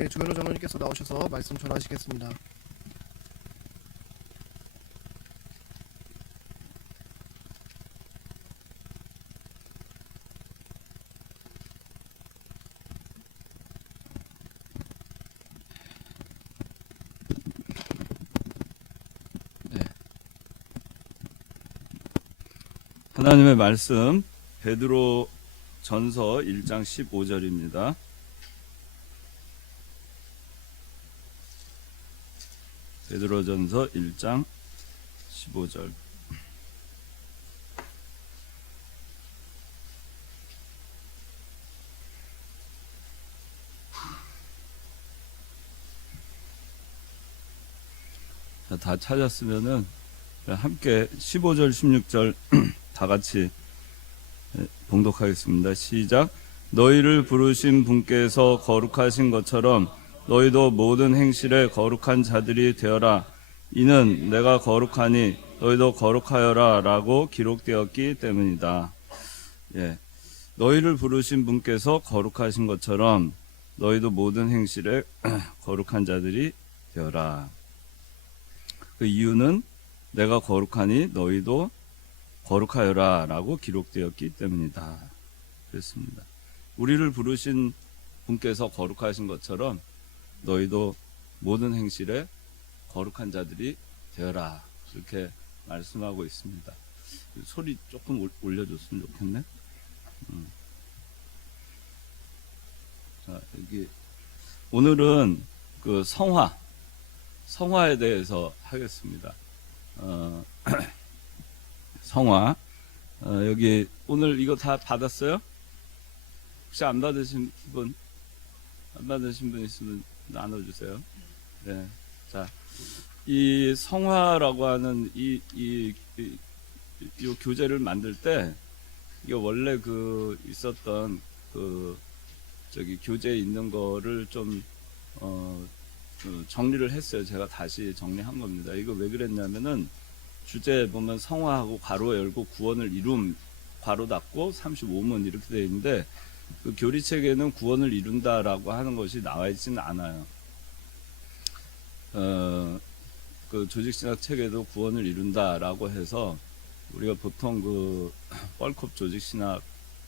네, 조현호 장로님께서 나오셔서 말씀 전하시겠습니다. 하나님의 말씀 베드로 전서 1장 15절입니다. 베드로 전서 1장 15절. 자, 다 찾았으면은 함께 15절 16절 다 같이 봉독하겠습니다. 시작. 너희를 부르신 분께서 거룩하신 것처럼 너희도 모든 행실에 거룩한 자들이 되어라. 이는 내가 거룩하니 너희도 거룩하여라 라고 기록되었기 때문이다. 예, 너희를 부르신 분께서 거룩하신 것처럼 너희도 모든 행실에 거룩한 자들이 되어라. 그 이유는 내가 거룩하니 너희도 거룩하여라 라고 기록되었기 때문이다. 그렇습니다. 우리를 부르신 분께서 거룩하신 것처럼 너희도 모든 행실에 거룩한 자들이 되어라. 이렇게 말씀하고 있습니다. 소리 조금 올려줬으면 좋겠네. 자, 여기 오늘은 그 성화에 대해서 하겠습니다. 성화. 여기 오늘 이거 다 받았어요? 혹시 안 받으신 분 있으면 나눠주세요. 네. 자, 이 성화라고 하는 이 교재를 만들 때 이게 원래 그 있었던 그 저기 교재에 있는 거를 좀 정리를 했어요. 제가 다시 정리한 겁니다. 이거 왜 그랬냐면은 주제 보면 성화하고 괄호 열고 구원을 이룸 괄호 닫고 35문 이렇게 되어 있는데 그 교리책에는 구원을 이룬다라고 하는 것이 나와 있지는 않아요. 그 조직신학 책에도 구원을 이룬다라고 해서 우리가 보통 그 뻘컵 조직신학의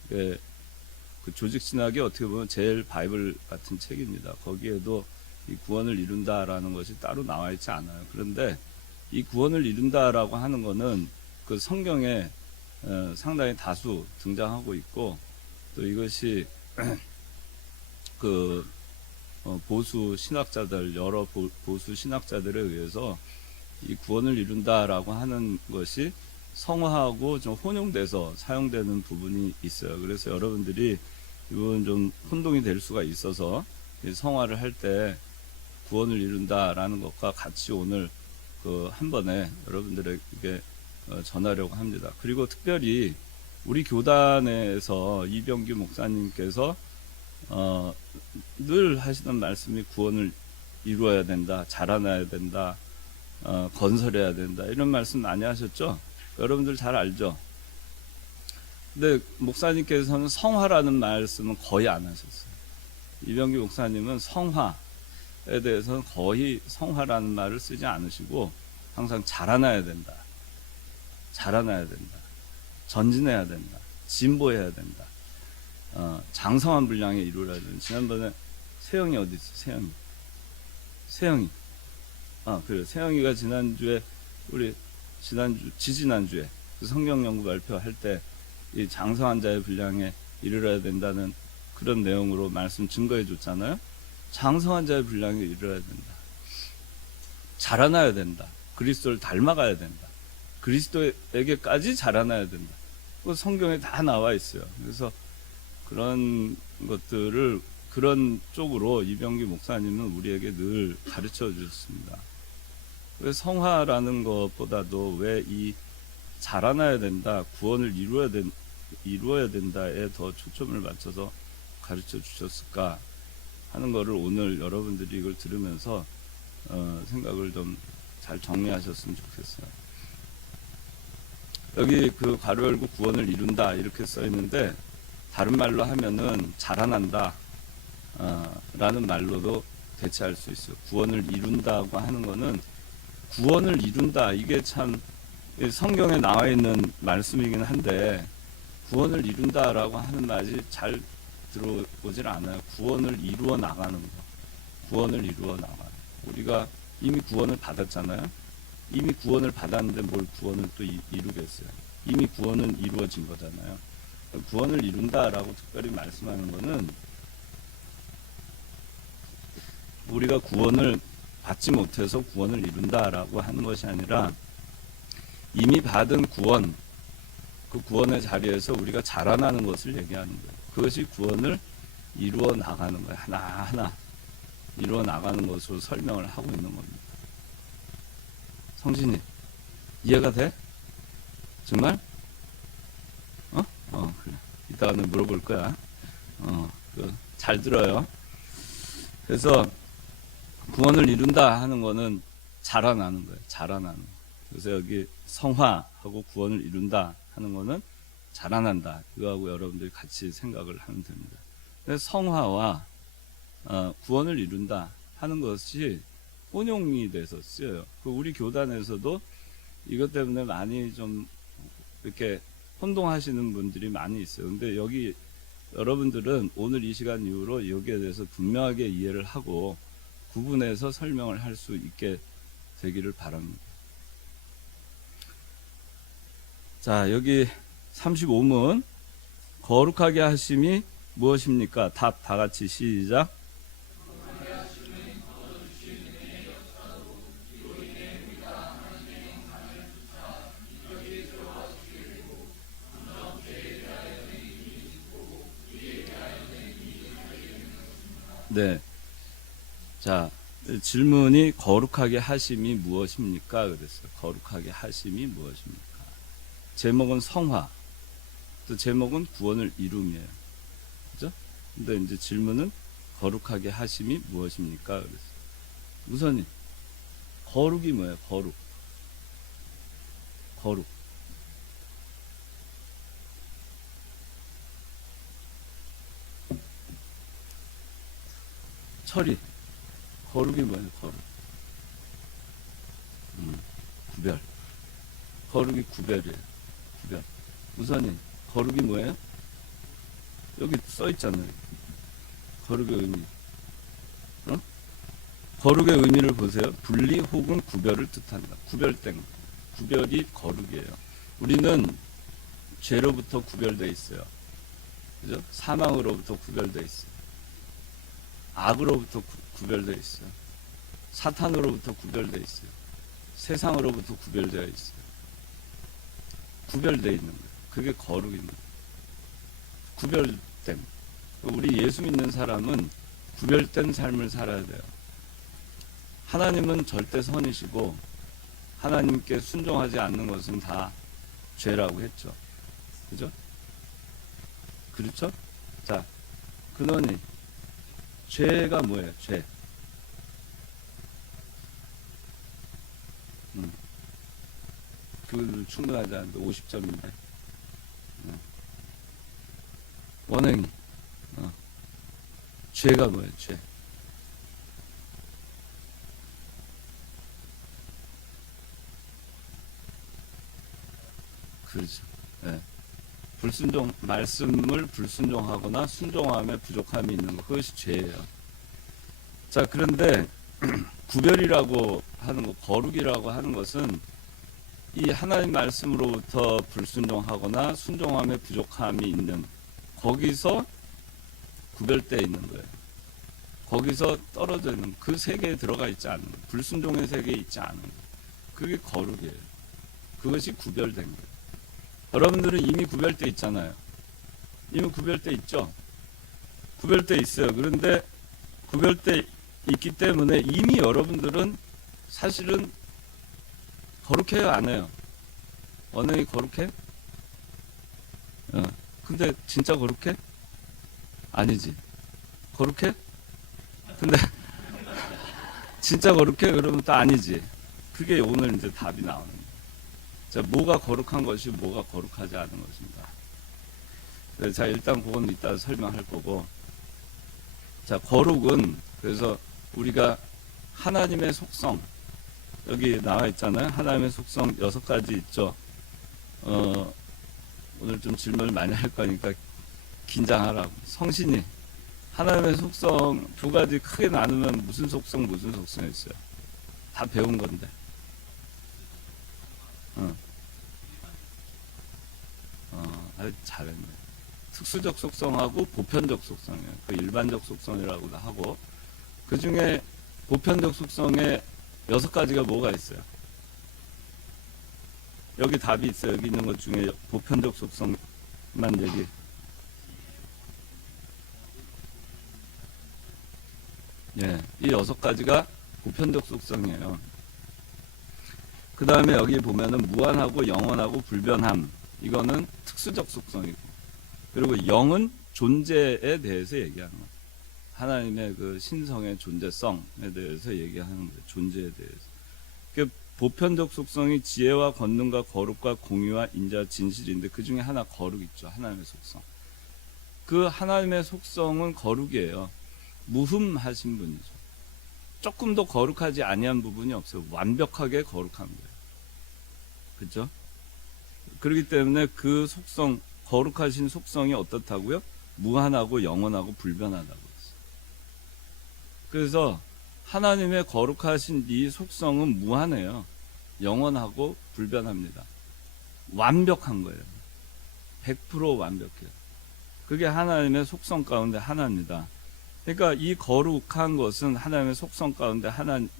그 조직신학이 어떻게 보면 제일 바이블 같은 책입니다. 거기에도 이 구원을 이룬다라는 것이 따로 나와 있지 않아요. 그런데 이 구원을 이룬다라고 하는 것은 그 성경에 상당히 다수 등장하고 있고 또 이것이 그 보수 신학자들 여러 보수 신학자들에 의해서 이 구원을 이룬다라고 하는 것이 성화하고 좀 혼용돼서 사용되는 부분이 있어요. 그래서 여러분들이 이건 좀 혼동이 될 수가 있어서 이 성화를 할 때 구원을 이룬다라는 것과 같이 오늘 그 한 번에 여러분들에게 전하려고 합니다. 그리고 특별히 우리 교단에서 이병규 목사님께서 늘 하시는 말씀이 구원을 이루어야 된다, 자라나야 된다, 건설해야 된다 이런 말씀 많이 하셨죠? 여러분들 잘 알죠? 근데 목사님께서는 성화라는 말씀은 거의 안 하셨어요. 이병규 목사님은 성화에 대해서는 거의 성화라는 말을 쓰지 않으시고 항상 자라나야 된다, 자라나야 된다, 전진해야 된다, 진보해야 된다, 장성한 분량에 이루어야 된다. 지난번에 세영이 어디 있어? 세영이 그래. 세영이가 지난주에 우리 지지난주에 그 성경 연구 발표할 때 이 장성한 자의 분량에 이르러야 된다는 그런 내용으로 말씀 증거해 줬잖아요. 장성한 자의 분량에 이르러야 된다. 자라나야 된다. 그리스도를 닮아가야 된다. 그리스도에게까지 자라나야 된다. 그 성경에 다 나와 있어요. 그래서 그런 것들을 그런 쪽으로 이병기 목사님은 우리에게 늘 가르쳐 주셨습니다. 그래서 성화라는 것보다도 왜 이 자라나야 된다, 구원을 이루어야 된다에 더 초점을 맞춰서 가르쳐 주셨을까 하는 것을 오늘 여러분들이 이걸 들으면서 생각을 좀 잘 정리하셨으면 좋겠어요. 여기 그 괄호 열고 구원을 이룬다 이렇게 써 있는데 다른 말로 하면은 자라난다 라는 말로도 대체할 수 있어요. 구원을 이룬다고 하는 거는 구원을 이룬다. 이게 참 성경에 나와 있는 말씀이긴 한데 구원을 이룬다라고 하는 말이 잘 들어오질 않아요. 구원을 이루어 나가는 거. 구원을 이루어 나가. 우리가 이미 구원을 받았잖아요. 이미 구원을 받았는데 뭘 구원을 또 이루겠어요. 이미 구원은 이루어진 거잖아요. 구원을 이룬다라고 특별히 말씀하는 거는 우리가 구원을 받지 못해서 구원을 이룬다라고 하는 것이 아니라 이미 받은 구원, 그 구원의 자리에서 우리가 자라나는 것을 얘기하는 거예요. 그것이 구원을 이루어 나가는 거예요. 하나하나 이루어 나가는 것으로 설명을 하고 있는 겁니다. 성진이 이해가 돼? 정말? 그래. 이따가는 물어볼 거야. 잘 들어요. 그래서 구원을 이룬다 하는 거는 자라나는 거예요. 자라나는 거. 그래서 여기 성화하고 구원을 이룬다 하는 거는 자라난다. 이거하고 여러분들이 같이 생각을 하면 됩니다. 그래서 성화와 구원을 이룬다 하는 것이 혼용이 돼서 쓰여요. 우리 교단에서도 이것 때문에 많이 좀 이렇게 혼동하시는 분들이 많이 있어요. 근데 여기 여러분들은 오늘 이 시간 이후로 여기에 대해서 분명하게 이해를 하고 구분해서 설명을 할 수 있게 되기를 바랍니다. 자, 여기 35문 거룩하게 하심이 무엇입니까? 답 다 같이 시작. 네. 자, 질문이 거룩하게 하심이 무엇입니까? 그랬어요. 거룩하게 하심이 무엇입니까? 제목은 성화, 또 제목은 구원을 이룸이에요. 그죠? 근데 이제 질문은 거룩하게 하심이 무엇입니까? 그랬어요. 우선이 거룩이 뭐예요? 거룩. 거룩. 처리. 거룩이 뭐예요? 거룩. 구별. 거룩이 구별이에요. 구별. 우선이 거룩이 뭐예요? 여기 써 있잖아요. 거룩의 의미. 거룩의 의미를 보세요. 분리 혹은 구별을 뜻한다. 구별된 거. 구별이 거룩이에요. 우리는 죄로부터 구별되어 있어요. 그죠? 사망으로부터 구별되어 있어요. 악으로부터 구별되어 있어요. 사탄으로부터 구별되어 있어요. 세상으로부터 구별되어 있어요. 구별되어 있는 거예요. 그게 거룩입니다. 구별됨. 우리 예수 믿는 사람은 구별된 삶을 살아야 돼요. 하나님은 절대 선이시고 하나님께 순종하지 않는 것은 다 죄라고 했죠. 그죠? 그렇죠? 자, 근원이 죄가 뭐예요? 죄. 그걸 충분하지 않은데 50점인데. 원행이. 죄가 뭐예요? 죄. 그렇죠. 네. 불순종, 말씀을 불순종하거나 순종함에 부족함이 있는 것, 그것이 죄예요. 자, 그런데 구별이라고 하는 것, 거룩이라고 하는 것은 이 하나님 말씀으로부터 불순종하거나 순종함에 부족함이 있는, 거기서 구별되어 있는 거예요. 거기서 떨어져 있는, 그 세계에 들어가 있지 않은 거예요. 불순종의 세계에 있지 않은 거예요. 그게 거룩이에요. 그것이 구별된 거예요. 여러분들은 이미 구별돼 있잖아요. 이미 구별돼 있죠? 구별돼 있어요. 그런데 구별돼 있기 때문에 이미 여러분들은 사실은 거룩해요, 안 해요? 언행이 거룩해? 근데 진짜 거룩해? 아니지. 거룩해? 근데 진짜 거룩해? 그러면 또 아니지. 그게 오늘 이제 답이 나오는 거예요. 자, 뭐가 거룩한 것이 뭐가 거룩하지 않은 것입니다. 네, 자, 일단 그건 이따 설명할 거고. 자, 거룩은 그래서 우리가 하나님의 속성, 여기 나와 있잖아요. 하나님의 속성 6가지 있죠. 오늘 좀 질문을 많이 할 거니까 긴장하라고. 성신이 하나님의 속성 2가지 크게 나누면 무슨 속성이 있어요? 다 배운 건데. 아주 잘했네. 특수적 속성하고 보편적 속성이에요. 그 일반적 속성이라고도 하고, 그 중에 보편적 속성에 6가지가 뭐가 있어요? 여기 답이 있어요. 여기 있는 것 중에 보편적 속성만 얘기. 예, 이 6가지가 보편적 속성이에요. 그 다음에 여기 보면은 무한하고 영원하고 불변함. 이거는 특수적 속성이고. 그리고 영은 존재에 대해서 얘기하는 거예요. 하나님의 그 신성의 존재성에 대해서 얘기하는 거예요. 존재에 대해서. 그 보편적 속성이 지혜와 권능과 거룩과 공의와 인자와 진실인데 그 중에 하나 거룩 있죠. 하나님의 속성. 그 하나님의 속성은 거룩이에요. 무흠하신 분이죠. 조금도 거룩하지 아니한 부분이 없어요. 완벽하게 거룩한 거예요. 그렇죠? 그렇기 때문에 그 속성, 거룩하신 속성이 어떻다고요? 무한하고 영원하고 불변하다고 했어요. 그래서 하나님의 거룩하신 이 속성은 무한해요. 영원하고 불변합니다. 완벽한 거예요. 100% 완벽해요. 그게 하나님의 속성 가운데 하나입니다. 그러니까 이 거룩한 것은 하나님의 속성 가운데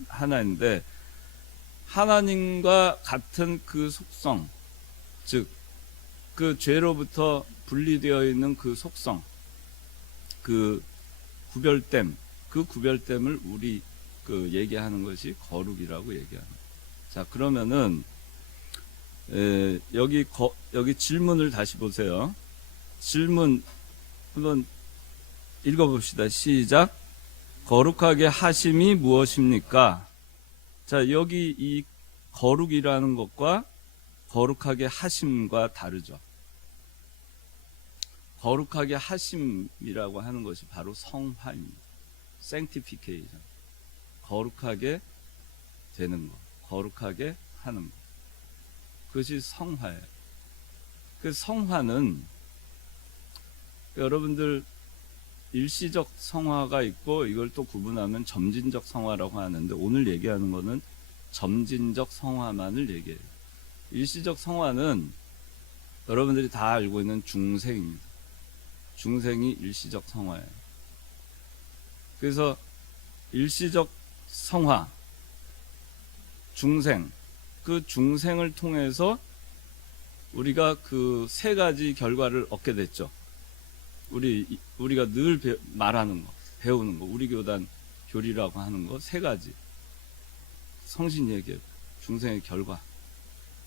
하나인데, 하나님과 같은 그 속성, 즉 그 죄로부터 분리되어 있는 그 속성, 그 구별됨, 그 구별됨을 우리 그 얘기하는 것이 거룩이라고 얘기하는 거예요. 자, 그러면은 여기 질문을 다시 보세요. 질문 한번 읽어봅시다. 시작. 거룩하게 하심이 무엇입니까? 자, 여기 이 거룩이라는 것과 거룩하게 하심과 다르죠. 거룩하게 하심이라고 하는 것이 바로 성화입니다. sanctification. 거룩하게 되는 것, 거룩하게 하는 것. 그것이 성화예요. 그 성화는 여러분들 일시적 성화가 있고, 이걸 또 구분하면 점진적 성화라고 하는데, 오늘 얘기하는 거는 점진적 성화만을 얘기해요. 일시적 성화는 여러분들이 다 알고 있는 중생입니다. 중생이 일시적 성화예요. 그래서 일시적 성화, 중생, 그 중생을 통해서 우리가 그 3가지 결과를 얻게 됐죠. 우리가 늘 말하는 거, 배우는 거, 우리 교단 교리라고 하는 거 3가지. 성신 얘기해. 중생의 결과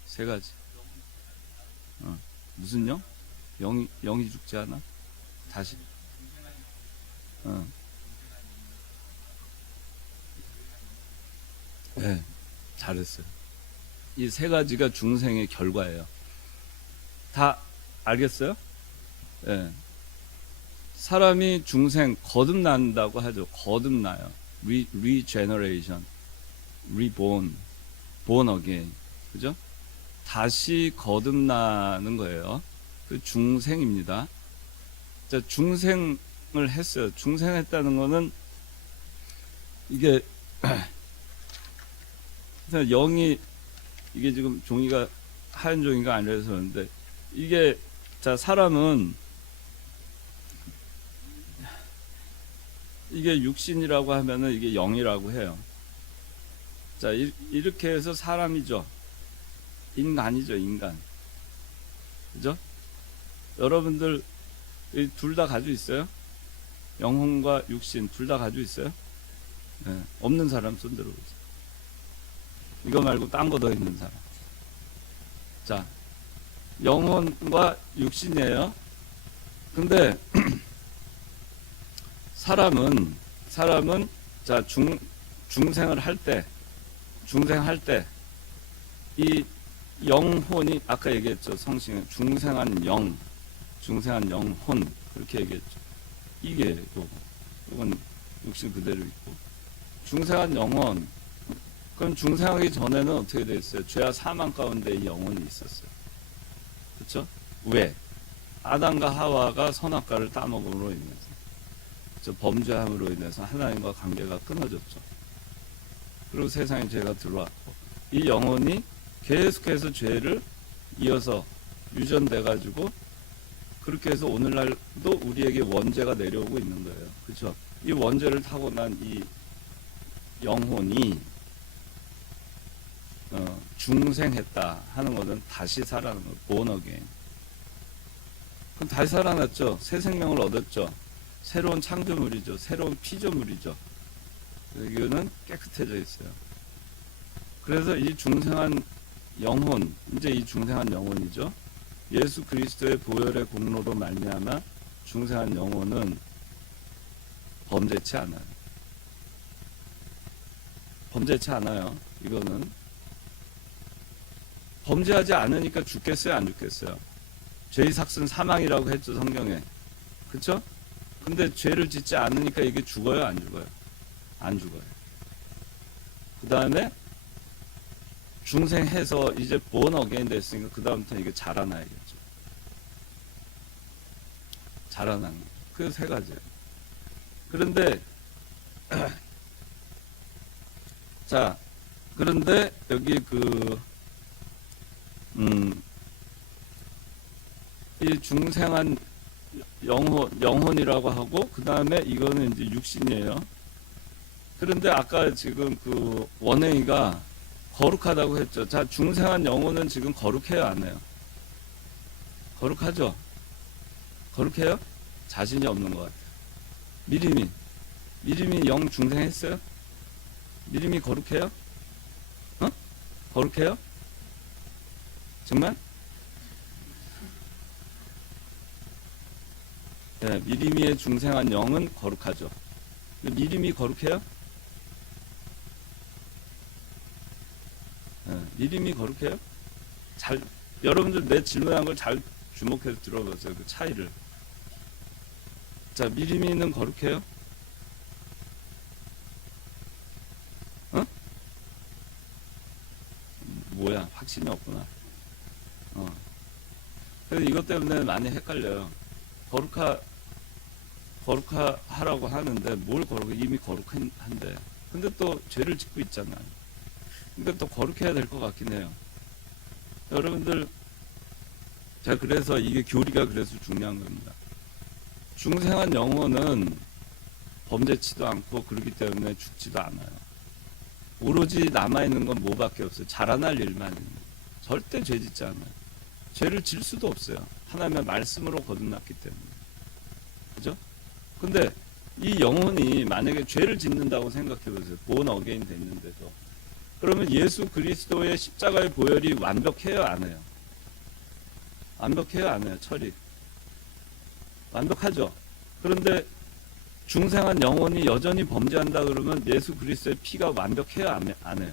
3가지. 무슨 영? 영이 죽지 않아? 다시. 네, 잘했어요. 이 3가지가 중생의 결과예요. 다 알겠어요? 네. 사람이 중생, 거듭난다고 하죠. 거듭나요. regeneration, reborn, born again. 그죠? 다시 거듭나는 거예요. 그 중생입니다. 자, 중생을 했어요. 중생했다는 거는 이게 영이, 이게 지금 종이가 하얀 종이가 아니라서 그런데, 이게, 자, 사람은 이게 육신이라고 하면은 이게 영이라고 해요. 자, 이렇게 해서 사람이죠. 인간이죠, 인간. 그죠? 여러분들 둘 다 가지고 있어요? 영혼과 육신 둘 다 가지고 있어요? 네. 없는 사람 손 들어보세요. 이거 말고 딴 거 더 있는 사람. 자, 영혼과 육신이에요. 근데 사람은 자, 중생을 할 때, 이 영혼이, 아까 얘기했죠. 성신은 중생한 영혼, 그렇게 얘기했죠. 이게 요건 육신 그대로 있고, 중생한 영혼. 그럼 중생하기 전에는 어떻게 돼 있어요? 죄와 사망 가운데 이 영혼이 있었어요. 그렇죠? 왜? 아담과 하와가 선악과를 따먹음으로 인해서, 저 범죄함으로 인해서 하나님과 관계가 끊어졌죠. 그리고 세상에 죄가 들어왔고, 이 영혼이 계속해서 죄를 이어서 유전돼 가지고 그렇게 해서 오늘날도 우리에게 원죄가 내려오고 있는 거예요. 그렇죠? 이 원죄를 타고난 이 영혼이 중생했다 하는 것은 다시 살아나는 거예요. born again. 그럼 다시 살아났죠. 새 생명을 얻었죠. 새로운 창조물이죠. 새로운 피조물이죠. 이거는 깨끗해져 있어요. 그래서 이 중생한 영혼, 이제 이 중생한 영혼이죠. 예수 그리스도의 보혈의 공로로 말미암아 중생한 영혼은 범죄치 않아요. 범죄치 않아요. 이거는 범죄하지 않으니까 죽겠어요, 안 죽겠어요? 죄의 삭은 사망이라고 했죠, 성경에. 그쵸? 근데 죄를 짓지 않으니까 이게 죽어요, 안 죽어요? 안 죽어요. 그 다음에 중생해서 이제 born again 됐으니까 그 다음부터 이게 자라나야겠죠. 자라나는 거. 그 세 가지예요. 그런데 자, 그런데 여기 이 중생한 영혼이라고 하고, 그 다음에 이거는 이제 육신이에요. 그런데 아까 지금 그 원행이가 거룩하다고 했죠. 자, 중생한 영혼은 지금 거룩해요, 안 해요? 거룩하죠? 거룩해요? 자신이 없는 것 같아요. 미림이 영 중생했어요? 미림이 거룩해요? 거룩해요? 정말? 네, 미림이의 중생한 영은 거룩하죠. 미림이 거룩해요? 네, 미림이 거룩해요? 여러분들 내 질문한 걸 잘 주목해서 들어보세요. 그 차이를. 자, 미림이는 거룩해요? 뭐야, 확신이 없구나. 그래서 이것 때문에 많이 헷갈려요. 거룩하라고 하는데 뭘 거룩해? 이미 거룩한데. 근데 또 죄를 짓고 있잖아요. 근데 또 거룩해야 될 것 같긴 해요. 여러분들, 자, 그래서 이게 교리가 그래서 중요한 겁니다. 중생한 영혼은 범죄치도 않고 그렇기 때문에 죽지도 않아요. 오로지 남아있는 건 뭐밖에 없어요? 자라날 일만 있는 거예요. 절대 죄 짓지 않아요. 죄를 질 수도 없어요. 하나님의 말씀으로 거듭났기 때문에. 그죠? 근데 이 영혼이 만약에 죄를 짓는다고 생각해 보세요. born again 됐는데도. 그러면 예수 그리스도의 십자가의 보혈이 완벽해요, 안 해요? 완벽해요, 안 해요? 철이. 완벽하죠? 그런데 중생한 영혼이 여전히 범죄한다 그러면 예수 그리스도의 피가 완벽해요, 안 해요?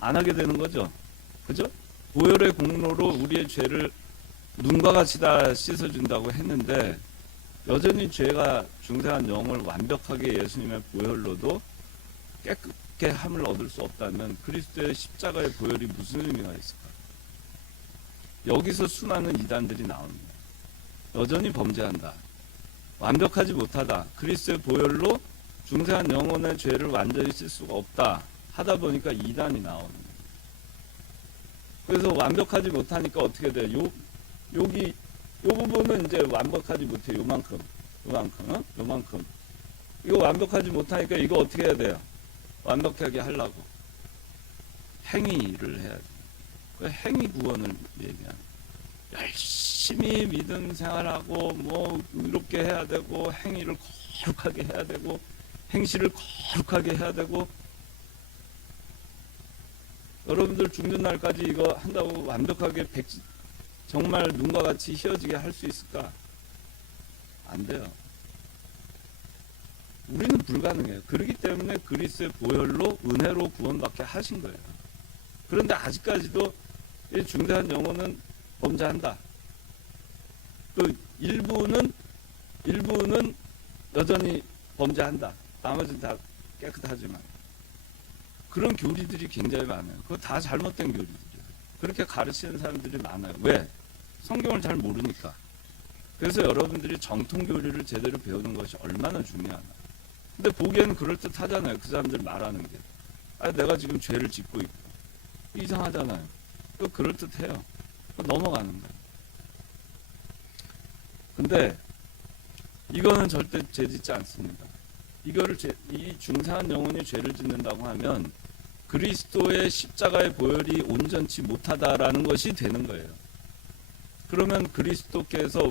안 하게 되는 거죠. 그죠? 보혈의 공로로 우리의 죄를 눈과 같이 다 씻어준다고 했는데, 여전히 죄가 중생한 영을 완벽하게 예수님의 보혈로도 깨끗게 함을 얻을 수 없다면 그리스도의 십자가의 보혈이 무슨 의미가 있을까? 여기서 수많은 이단들이 나옵니다. 여전히 범죄한다. 완벽하지 못하다. 그리스도의 보혈로 중생한 영혼의 죄를 완전히 씻을 수가 없다. 하다 보니까 이단이 나오는 거예요. 그래서 완벽하지 못하니까 어떻게 돼요? 여기 요 부분은 이제 완벽하지 못해. 요만큼. 이거 완벽하지 못하니까 이거 어떻게 해야 돼요? 완벽하게 하려고 행위를 해야 돼요. 그 행위 구원을 얘기하는. 열심히 믿음 생활하고 뭐 이렇게 해야 되고, 행위를 거룩하게 해야 되고, 행실을 거룩하게 해야 되고. 여러분들 죽는 날까지 이거 한다고 완벽하게 정말 눈과 같이 휘어지게 할 수 있을까? 안 돼요. 우리는 불가능해요. 그렇기 때문에 그리스도의 보혈로 은혜로 구원받게 하신 거예요. 그런데 아직까지도 이 중대한 영혼은 범죄한다. 또 일부는 여전히 범죄한다. 나머지는 다 깨끗하지만. 그런 교리들이 굉장히 많아요. 그거 다 잘못된 교리들이에요. 그렇게 가르치는 사람들이 많아요. 왜? 성경을 잘 모르니까. 그래서 여러분들이 정통 교리를 제대로 배우는 것이 얼마나 중요하나. 근데 보기에는 그럴듯하잖아요. 그 사람들 말하는 게. 아, 내가 지금 죄를 짓고 있고. 이상하잖아요. 그 그럴듯해요. 넘어가는 거예요. 근데 이거는 절대 죄 짓지 않습니다. 이 중상한 영혼이 죄를 짓는다고 하면 그리스도의 십자가의 보혈이 온전치 못하다라는 것이 되는 거예요. 그러면 그리스도께서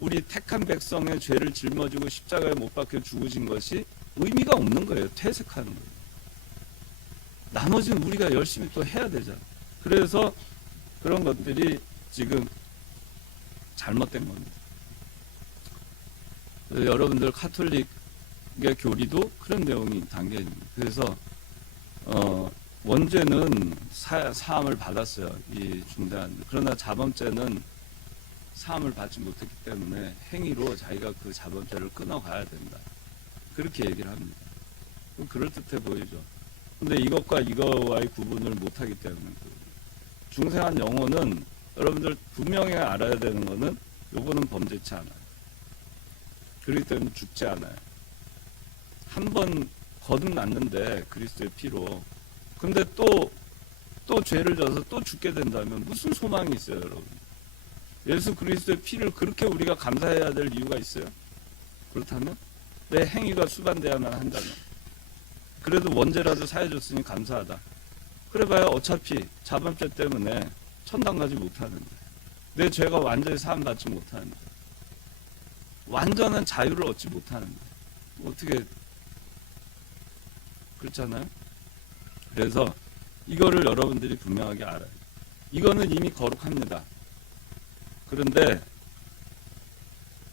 우리 택한 백성의 죄를 짊어지고 십자가에 못 박혀 죽으신 것이 의미가 없는 거예요. 퇴색하는 거예요. 나머지는 우리가 열심히 또 해야 되잖아요. 그래서 그런 것들이 지금 잘못된 겁니다. 여러분들 카톨릭의 교리도 그런 내용이 담겨 있습니다. 그래서 원죄는 사함을 받았어요. 이 중대한. 그러나 자범죄는 사함을 받지 못했기 때문에 행위로 자기가 그 자범죄를 끊어가야 된다. 그렇게 얘기를 합니다. 그럴듯해 보이죠. 근데 이것과 이거와의 구분을 못하기 때문에 중생한 영혼은 여러분들 분명히 알아야 되는 거는 요거는 범죄치 않아요. 그렇기 때문에 죽지 않아요. 한 번 거듭났는데 그리스도의 피로. 근데 또 죄를 져서 또 죽게 된다면 무슨 소망이 있어요, 여러분? 예수 그리스도의 피를 그렇게 우리가 감사해야 될 이유가 있어요? 그렇다면? 내 행위가 수반돼야만 한다면. 그래도 원죄라도 사해줬으니 감사하다. 그래봐야 어차피 자범죄 때문에 천당 가지 못하는데, 내 죄가 완전히 사함받지 못하는데, 완전한 자유를 얻지 못하는데 어떻게 그렇잖아요. 그래서 이거를 여러분들이 분명하게 알아요. 이거는 이미 거룩합니다. 그런데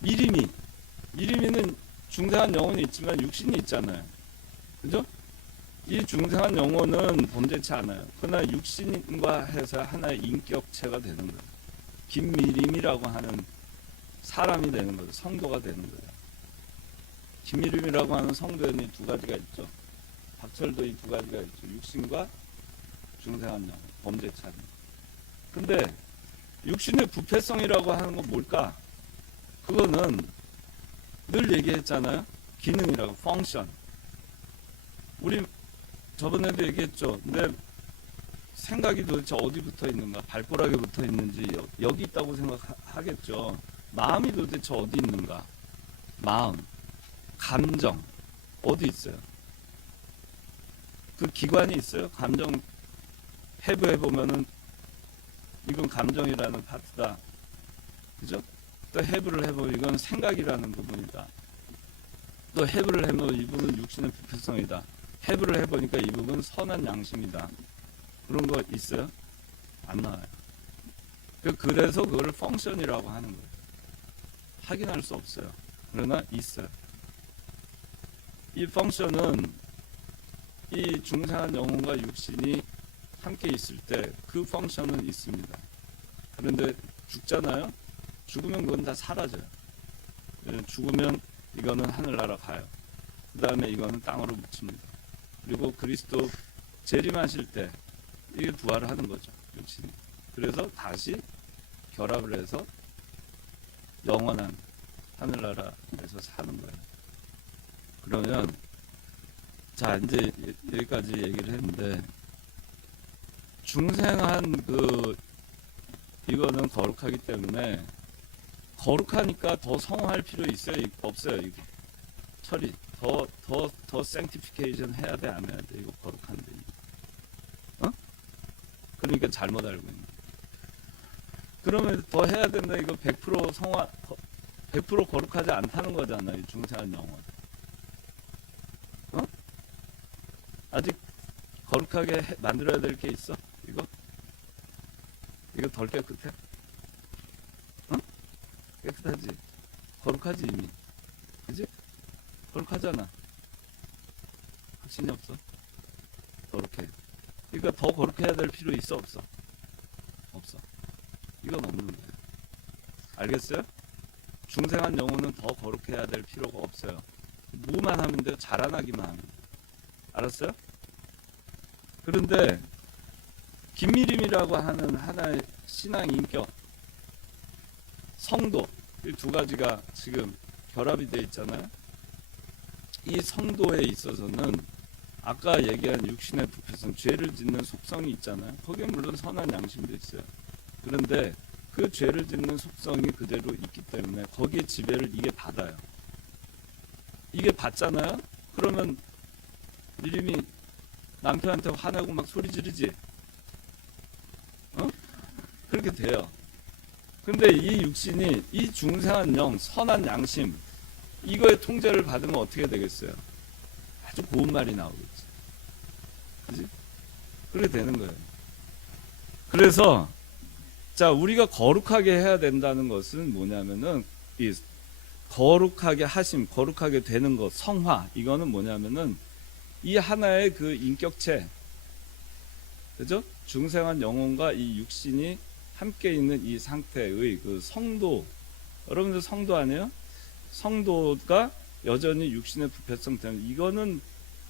이름이는 중생한 영혼이 있지만 육신이 있잖아요. 그죠? 이 중생한 영혼은 범죄치 않아요. 그러나 육신과 해서 하나의 인격체가 되는 거예요. 김미림이라고 하는 사람이 되는 거예요. 성도가 되는 거예요. 김미림이라고 하는 성도에는 두 가지가 있죠. 박철도 이 두 가지가 있죠. 육신과 중생한 영혼, 범죄치 않은. 근데 육신의 부패성이라고 하는 건 뭘까? 그거는 늘 얘기했잖아요. 기능이라고, 펑션. 우리 저번에도 얘기했죠. 근데 생각이 도대체 어디 붙어 있는가? 발가락에 붙어 있는지 여기 있다고 생각하겠죠. 마음이 도대체 어디 있는가? 마음, 감정 어디 있어요? 그 기관이 있어요. 감정 해부해보면은 이건 감정이라는 파트다. 그죠? 또 해부를 해보면 이건 생각이라는 부분이다. 또 해부를 해보면 이 부분은 육신의 부패성이다. 해부를 해보니까 이 부분은 선한 양심이다. 그런 거 있어요? 안 나와요. 그래서 그걸 펑션이라고 하는 거예요. 확인할 수 없어요. 그러나 있어요. 이 펑션은 이 중생한 영혼과 육신이 함께 있을 때 그 펑션은 있습니다. 그런데 죽잖아요. 죽으면 그건 다 사라져요. 죽으면 이거는 하늘나라 가요. 그 다음에 이거는 땅으로 묻힙니다. 그리고 그리스도 재림하실 때 이게 부활을 하는 거죠. 육신이. 그래서 다시 결합을 해서 영원한 하늘나라에서 사는 거예요. 그러면 자 이제 여기까지 얘기를 했는데 중생한 이거는 거룩하기 때문에 거룩하니까 더 성화할 필요 있어요? 없어요? 이거 처리 더 생티피케이션 해야 돼? 안 해야 돼? 이거 거룩한데 그러니까 잘못 알고 있는. 그러면 더 해야 된다. 이거 100% 성화 100% 거룩하지 않다는 거잖아요. 이 중생한 영혼. 아직 거룩하게 만들어야 될 게 있어? 이거 덜 깨끗해? 깨끗하지? 거룩하지 이미. 그지? 거룩하잖아. 확신이 없어? 거룩해. 그러니까 더 거룩해야 될 필요 있어 없어? 없어. 이건 없는 거예요. 알겠어요? 중생한 영혼은 더 거룩해야 될 필요가 없어요. 뭐만 하면 돼요? 자라나기만 하면 돼요. 알았어요? 그런데 김미림이라고 하는 하나의 신앙 인격, 성도, 이 두 가지가 지금 결합이 되어 있잖아요. 이 성도에 있어서는 아까 얘기한 육신의 부패성, 죄를 짓는 속성이 있잖아요. 거기에 물론 선한 양심도 있어요. 그런데 그 죄를 짓는 속성이 그대로 있기 때문에 거기에 지배를 이게 받아요. 이게 받잖아요. 그러면 미림이 남편한테 화내고 막 소리 지르지. 그렇게 돼요. 근데 이 육신이 이 중생한 영, 선한 양심, 이거의 통제를 받으면 어떻게 되겠어요? 아주 고운 말이 나오겠지. 그지? 그렇게 되는 거예요. 그래서 자, 우리가 거룩하게 해야 된다는 것은 뭐냐면은 이 거룩하게 하심, 거룩하게 되는 것, 성화, 이거는 뭐냐면은 이 하나의 그 인격체, 그죠? 중생한 영혼과 이 육신이 함께 있는 이 상태의 그 성도, 여러분들 성도 아니에요? 성도가 여전히 육신의 부패성 때문에 이거는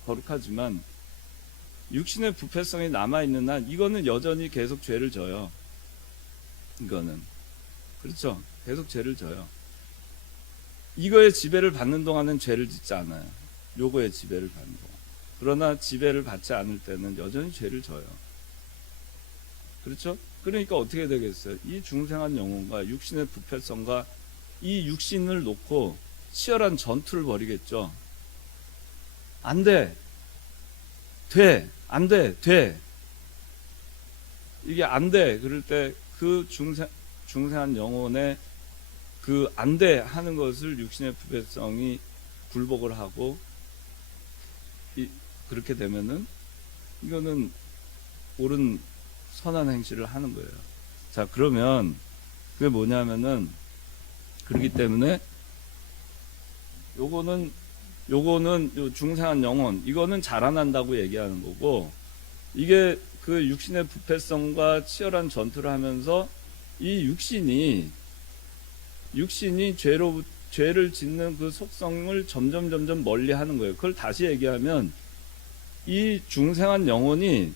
거룩하지만 육신의 부패성이 남아있는 한 이거는 여전히 계속 죄를 져요. 이거는 그렇죠? 계속 죄를 져요. 이거의 지배를 받는 동안은 죄를 짓지 않아요. 요거의 지배를 받는 동안. 그러나 지배를 받지 않을 때는 여전히 죄를 져요. 그렇죠? 그러니까 어떻게 되겠어요? 이 중생한 영혼과 육신의 부패성과 이 육신을 놓고 치열한 전투를 벌이겠죠. 안 돼. 돼. 안 돼. 돼. 이게 안 돼. 그럴 때 그 중생한 영혼의 그 안 돼 하는 것을 육신의 부패성이 굴복을 하고 그렇게 되면은 이거는 옳은 선한 행실을 하는 거예요. 자, 그러면 그게 뭐냐면은 그렇기 때문에 요거는 요 중생한 영혼 이거는 자라난다고 얘기하는 거고, 이게 그 육신의 부패성과 치열한 전투를 하면서 이 육신이 죄를 짓는 그 속성을 점점 멀리 하는 거예요. 그걸 다시 얘기하면 이 중생한 영혼이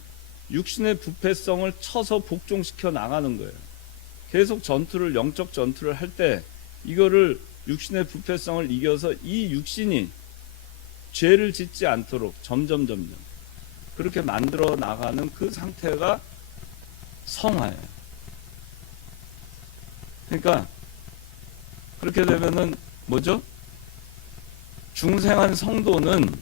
육신의 부패성을 쳐서 복종시켜 나가는 거예요. 계속 영적 전투를 할 때 이거를 육신의 부패성을 이겨서 이 육신이 죄를 짓지 않도록 점점 그렇게 만들어 나가는 그 상태가 성화예요. 그러니까 그렇게 되면은 뭐죠? 중생한 성도는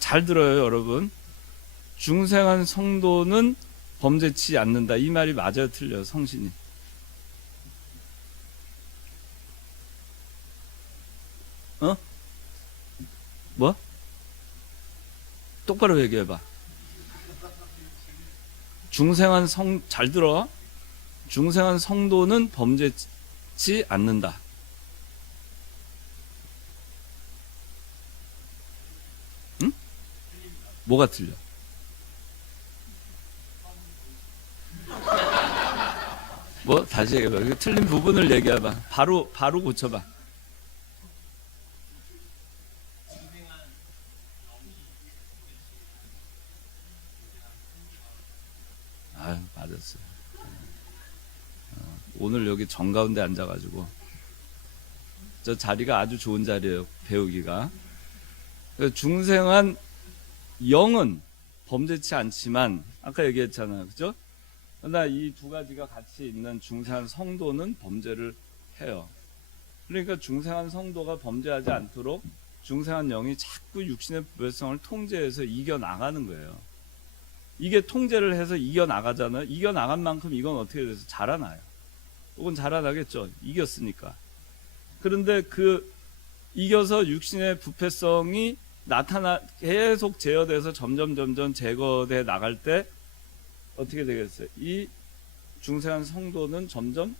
잘 들어요, 여러분. 중생한 성도는 범죄치 않는다. 이 말이 맞아요, 틀려요, 성신이? 뭐? 똑바로 얘기해봐. 잘 들어. 중생한 성도는 범죄치 않는다. 응? 뭐가 틀려? 뭐? 다시 얘기해봐. 틀린 부분을 얘기해봐. 바로 고쳐봐. 아유, 맞았어요. 오늘 여기 정가운데 앉아가지고 저 자리가 아주 좋은 자리예요, 배우기가. 중생한 영은 범죄치 않지만 아까 얘기했잖아요, 그죠? 그러나 이 두 가지가 같이 있는 중생한 성도는 범죄를 해요. 그러니까 중생한 성도가 범죄하지 않도록 중생한 영이 자꾸 육신의 부패성을 통제해서 이겨나가는 거예요. 이게 통제를 해서 이겨나가잖아요. 이겨나간 만큼 이건 어떻게 돼서 자라나요. 혹은 자라나겠죠. 이겼으니까. 그런데 그 이겨서 육신의 부패성이 계속 제어돼서 점점 제거돼 나갈 때 어떻게 되겠어요? 이 중생한 성도는 점점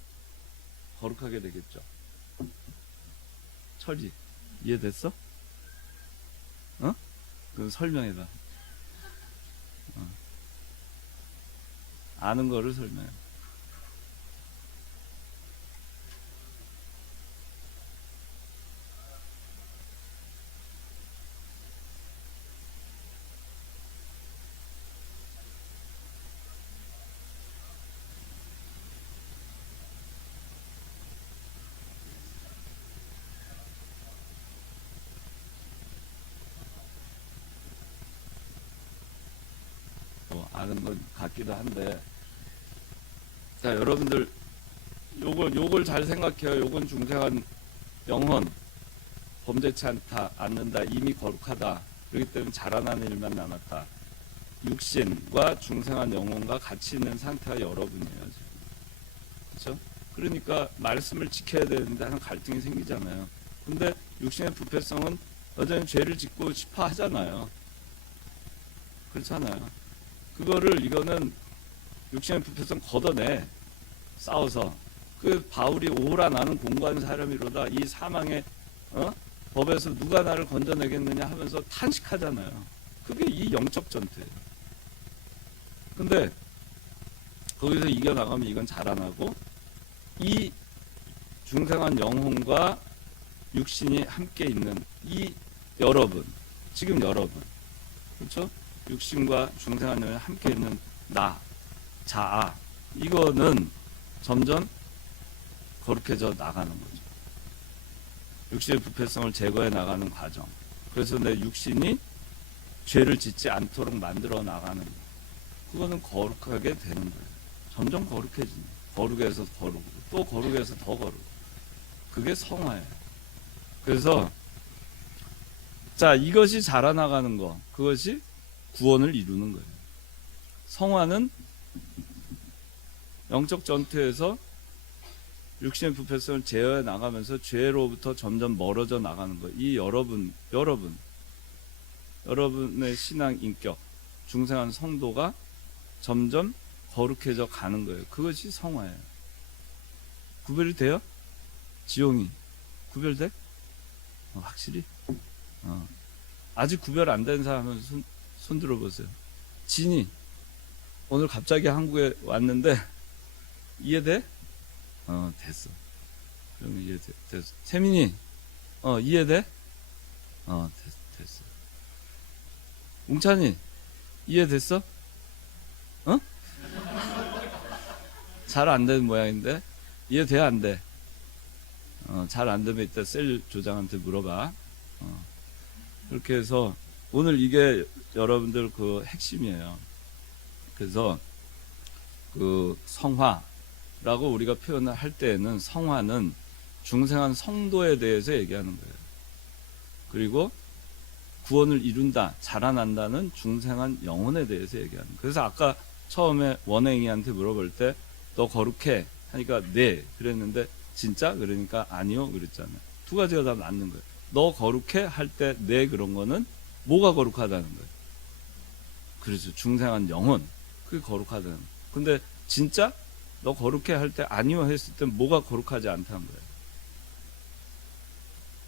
거룩하게 되겠죠. 철이 이해됐어? 그럼 설명해봐. 아는 거를 설명해. 가는 것 같기도 한데, 자, 여러분들 요걸 잘 생각해요. 요건 중생한 영혼, 범죄치 않는다, 이미 거룩하다. 그렇기 때문에 자라나는 일만 남았다. 육신과 중생한 영혼과 같이 있는 상태가 여러분이에요, 지금. 그렇죠? 그러니까 말씀을 지켜야 되는데 하는 갈등이 생기잖아요. 근데 육신의 부패성은 여전히 죄를 짓고 싶어 하잖아요. 그렇잖아요. 이거는 육신의 부패성 걷어내. 싸워서. 그 바울이 오라 나는 공고한 사람이로다. 이 사망의 법에서 누가 나를 건져내겠느냐 하면서 탄식하잖아요. 그게 이 영적 전투예요. 근데 거기서 이겨나가면 이건 자라나고, 이 중생한 영혼과 육신이 함께 있는 이 여러분, 지금 여러분, 그렇죠? 육신과 중생한 영혼이 함께 있는 나, 자아, 이거는 점점 거룩해져 나가는 거죠. 육신의 부패성을 제거해 나가는 과정. 그래서 내 육신이 죄를 짓지 않도록 만들어 나가는 거. 그거는 거룩하게 되는 거예요. 점점 거룩해지는 거예요. 거룩에서 거룩, 또 거룩에서 더 거룩. 그게 성화예요. 그래서 자, 이것이 자라나가는 거, 그것이 구원을 이루는 거예요. 성화는 영적 전투에서 육신의 부패성을 제어해 나가면서 죄로부터 점점 멀어져 나가는 거예요. 이 여러분의 신앙 인격, 중생한 성도가 점점 거룩해져 가는 거예요. 그것이 성화예요. 구별이 돼요? 지용이 구별돼? 확실히? 아직 구별 안 된 사람은 손 들어보세요. 진이 오늘 갑자기 한국에 왔는데 이해돼? 됐어. 그러면 이해됐어. 세민이 이해돼? 됐어. 웅찬이 이해됐어? 잘 안 되는 모양인데 이해돼 안 돼? 잘 안 되면 이따 셀 조장한테 물어봐. 그렇게 해서 오늘 이게 여러분들 그 핵심이에요. 그래서 그 성화라고 우리가 표현을 할 때에는 성화는 중생한 성도에 대해서 얘기하는 거예요. 그리고 구원을 이룬다, 자라난다는 중생한 영혼에 대해서 얘기하는 거예요. 그래서 아까 처음에 원행이한테 물어볼 때 너 거룩해 하니까 네 그랬는데 진짜? 그러니까 아니요 그랬잖아요. 두 가지가 다 맞는 거예요. 너 거룩해 할 때 네 그런 거는 뭐가 거룩하다는 거예요? 그렇죠. 중생한 영혼, 그게 거룩하다는 거예요. 근데 진짜 너 거룩해 할 때 아니요 했을 때 뭐가 거룩하지 않다는 거예요?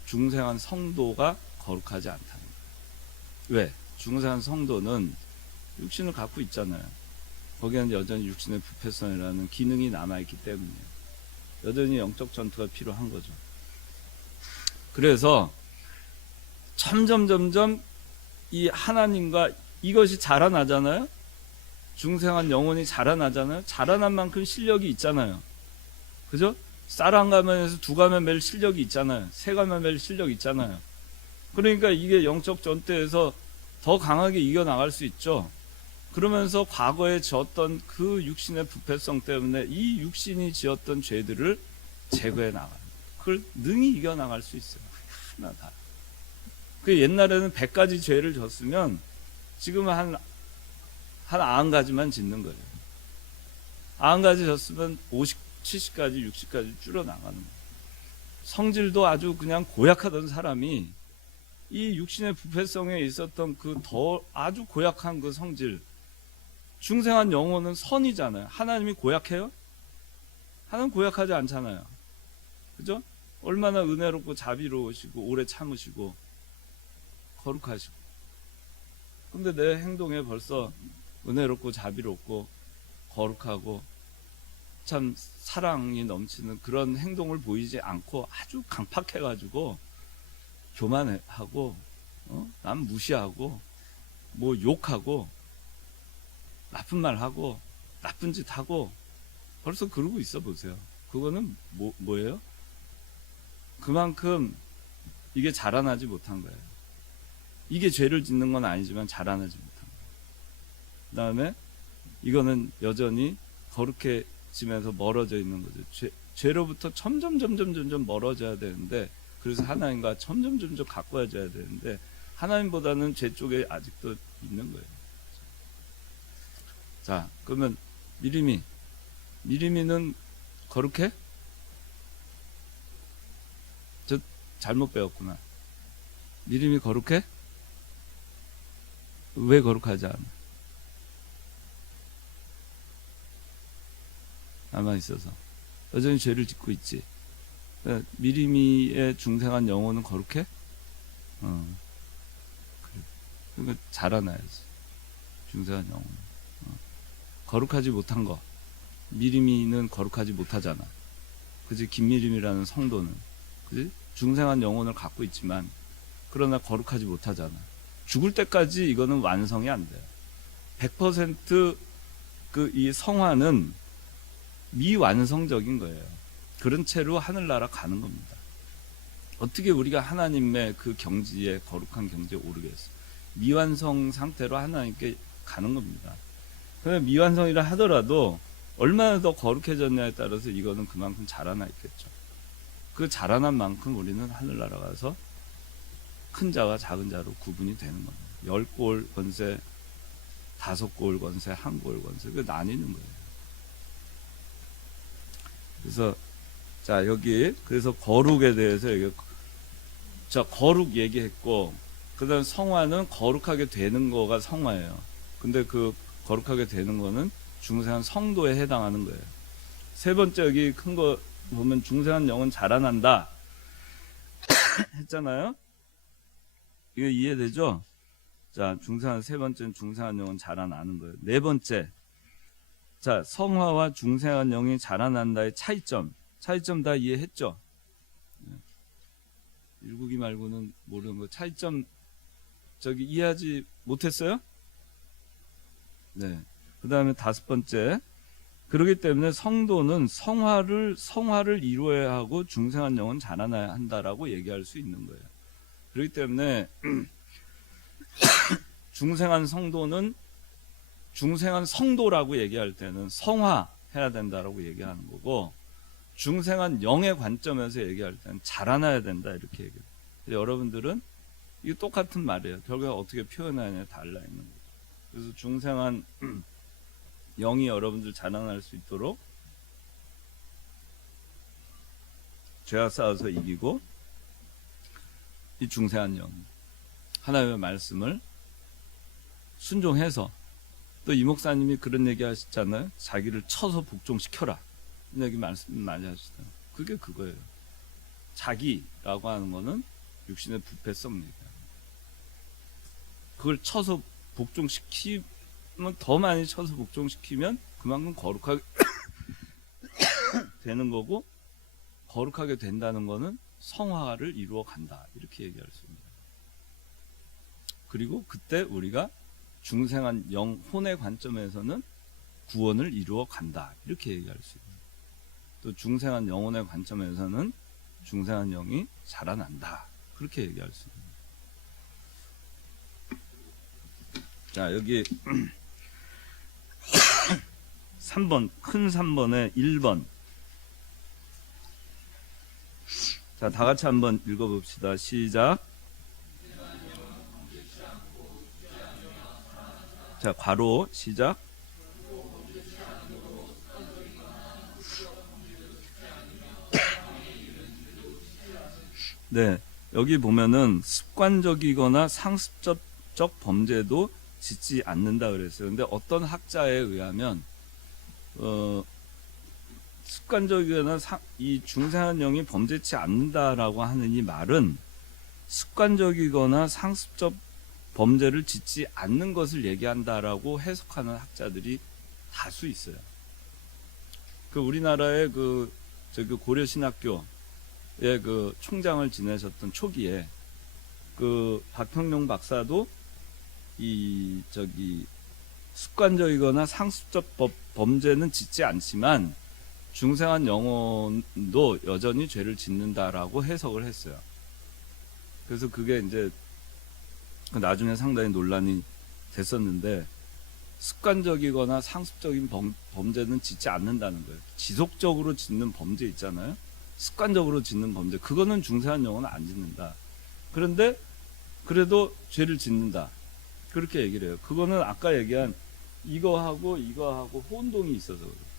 중생한 성도가 거룩하지 않다는 거예요. 왜? 중생한 성도는 육신을 갖고 있잖아요. 거기에는 여전히 육신의 부패성이라는 기능이 남아있기 때문이에요. 여전히 영적 전투가 필요한 거죠. 그래서 점점 이 하나님과 이것이 자라나잖아요. 중생한 영혼이 자라나잖아요. 자라난 만큼 실력이 있잖아요. 그죠? 쌀 한 가면에서 두 가면 멜 실력이 있잖아요. 세 가면 멜 실력이 있잖아요. 그러니까 이게 영적 전투에서 더 강하게 이겨나갈 수 있죠. 그러면서 과거에 지었던 그 육신의 부패성 때문에 이 육신이 지었던 죄들을 제거해 나가는 거예요. 그걸 능히 이겨나갈 수 있어요. 하나 다. 그 옛날에는 100가지 죄를 졌으면 지금은 한 90가지만 짓는 거예요. 90가지 졌으면 50, 70가지, 60가지 줄어나가는 거예요. 성질도 아주 그냥 고약하던 사람이 이 육신의 부패성에 있었던 그 더 아주 고약한 그 성질, 중생한 영혼은 선이잖아요. 하나님이 고약해요? 하나님 고약하지 않잖아요. 그죠? 얼마나 은혜롭고 자비로우시고 오래 참으시고 거룩하시고. 근데 내 행동에 벌써 은혜롭고 자비롭고 거룩하고 참 사랑이 넘치는 그런 행동을 보이지 않고 아주 강팍해가지고 교만하고 남 무시하고 뭐 욕하고 나쁜 말 하고 나쁜 짓 하고 벌써 그러고 있어 보세요. 그거는 뭐예요? 그만큼 이게 자라나지 못한 거예요. 이게 죄를 짓는 건 아니지만 자라나지 못한 거예요. 그 다음에 이거는 여전히 거룩해지면서 멀어져 있는 거죠. 죄로부터 점점 멀어져야 되는데, 그래서 하나님과 점점 가까워져야 되는데, 하나님보다는 죄 쪽에 아직도 있는 거예요. 자, 그러면 미리미는 거룩해? 저 잘못 배웠구나. 미리미 거룩해? 왜 거룩하지 않아? 남아있어서 여전히 죄를 짓고 있지. 미리미의 중생한 영혼은 거룩해? 그래. 그러니까 자라나야지. 중생한 영혼. 거룩하지 못한 거. 미리미는 거룩하지 못하잖아. 그지? 김미림이라는 성도는. 그지? 중생한 영혼을 갖고 있지만, 그러나 거룩하지 못하잖아. 죽을 때까지 이거는 완성이 안 돼요. 100% 이 성화는 미완성적인 거예요. 그런 채로 하늘나라 가는 겁니다. 어떻게 우리가 하나님의 그 경지에, 거룩한 경지에 오르겠어? 미완성 상태로 하나님께 가는 겁니다. 그런데 미완성이라 하더라도 얼마나 더 거룩해졌냐에 따라서 이거는 그만큼 자라나 있겠죠. 그 자라난 만큼 우리는 하늘나라 가서 큰 자와 작은 자로 구분이 되는 겁니다. 10골 권세, 5골 권세, 1골 권세, 그 나뉘는 거예요. 그래서 자, 여기 그래서 거룩에 대해서 여기 자, 거룩 얘기했고, 그다음 성화는 거룩하게 되는 거가 성화예요. 근데 그 거룩하게 되는 거는 중생한 성도에 해당하는 거예요. 세 번째 여기 큰 거 보면 중생한 영은 자라난다 했잖아요. 이거 이해되죠? 자, 중생한 세 번째는 중생한 영은 자라나는 거예요. 네 번째, 자, 성화와 중생한 영이 자라난다의 차이점 다 이해했죠? 일국이 말고는 모르는 거. 차이점 저기 이해하지 못했어요? 네. 그 다음에 다섯 번째, 그렇기 때문에 성도는 성화를 이루어야 하고 중생한 영은 자라나야 한다라고 얘기할 수 있는 거예요. 그렇기 때문에 중생한 성도라고 얘기할 때는 성화해야 된다라고 얘기하는 거고, 중생한 영의 관점에서 얘기할 때는 자라나야 된다 이렇게 얘기해요. 여러분들은 이게 똑같은 말이에요. 결국 어떻게 표현하느냐에 달라 있는 거죠. 그래서 중생한 영이 여러분들 자라날 수 있도록 죄와 싸워서 이기고, 이 중생한 영, 하나님의 말씀을 순종해서, 또 이 목사님이 그런 얘기 하시잖아요. 자기를 쳐서 복종시켜라. 이런 얘기 말씀 많이 하시잖아요. 그게 그거예요. 자기라고 하는 거는 육신의 부패성입니다. 그걸 쳐서 복종시키면, 더 많이 쳐서 복종시키면 그만큼 거룩하게 되는 거고, 거룩하게 된다는 거는 성화를 이루어 간다 이렇게 얘기할 수 있습니다. 그리고 그때 우리가 중생한 영혼의 관점에서는 구원을 이루어 간다 이렇게 얘기할 수 있습니다. 또 중생한 영혼의 관점에서는 중생한 영이 자라난다 그렇게 얘기할 수 있습니다. 자, 여기 3번, 큰 3번에 1번. 자, 다 같이 한번 읽어봅시다. 시작. 자, 괄호 시작. 네, 여기 보면은 습관적이거나 상습적 범죄도 짓지 않는다 그랬어요. 근데 어떤 학자에 의하면 습관적이거나 이 중생한 영이 범죄치 않는다라고 하는 이 말은 습관적이거나 상습적 범죄를 짓지 않는 것을 얘기한다라고 해석하는 학자들이 다수 있어요. 그 우리나라의 저기 고려신학교의 그 총장을 지내셨던 초기에 그 박형룡 박사도 습관적이거나 상습적 범죄는 짓지 않지만 중생한 영혼도 여전히 죄를 짓는다라고 해석을 했어요. 그래서 그게 이제 나중에 상당히 논란이 됐었는데, 습관적이거나 상습적인 범죄는 짓지 않는다는 거예요. 지속적으로 짓는 범죄 있잖아요. 습관적으로 짓는 범죄, 그거는 중세한 영혼은 안 짓는다. 그런데 그래도 죄를 짓는다. 그렇게 얘기를 해요. 그거는 아까 얘기한 이거하고 혼동이 있어서 그래요.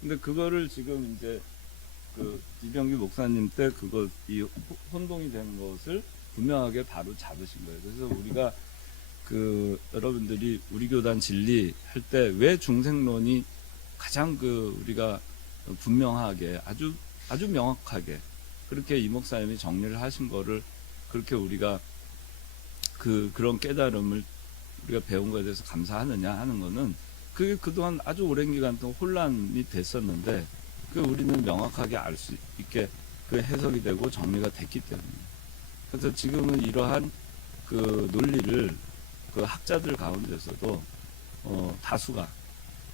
근데 그거를 지금 이제 그 이병규 목사님 때 이 혼동이 되는 것을 분명하게 바로 잡으신 거예요. 그래서 우리가 여러분들이 우리 교단 진리 할 때 왜 중생론이 가장 우리가 분명하게 아주 명확하게 그렇게 이 목사님이 정리를 하신 거를 그렇게 우리가 그런 깨달음을 우리가 배운 거에 대해서 감사하느냐 하는 거는 그게 그동안 아주 오랜 기간 동안 혼란이 됐었는데 우리는 명확하게 알 수 있게 해석이 되고 정리가 됐기 때문에. 그래서 지금은 이러한 논리를 학자들 가운데서도 다수가